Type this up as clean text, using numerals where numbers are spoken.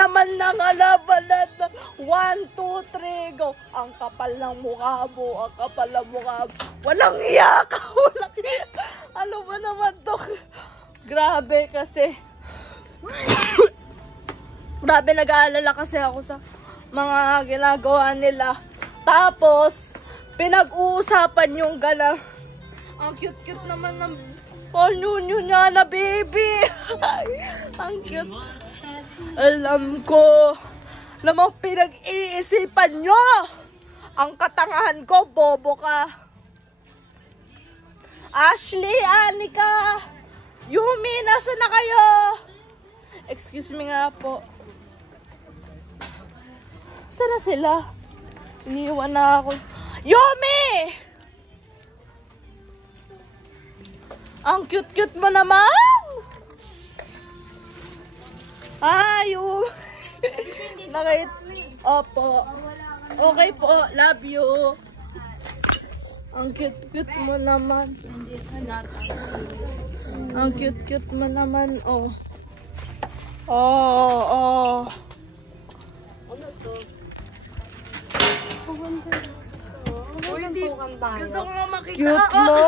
laman ng alabalat. 1, 2, 3, go. Ang kapal ng mukha mo, ang kapal ng mukha mo. Walang iyak, walang iyak. Ano ba naman to? Grabe kasi. Grabe, nag-aalala kasi ako sa mga ginagawa nila. Tapos, pinag-uusapan yung gana. Ang cute-cute naman ng panyo niya na baby. Ang cute. Alam ko, namang pinag-iisipan nyo. Ang katangahan ko, bobo ka. Ashley, Anika, Yumi, nasa na kayo? Excuse me nga po. Sana sila? Iniwan na ako. Yumi! Ang cute-cute mo naman! Ay, Nakait. Opo. Okay po, love you. Ang cute-cute mo naman. Ang cute-cute mo naman, oh. Oh. Ano to? Uy, hindi. Gusto ko nga makita. Cute mo.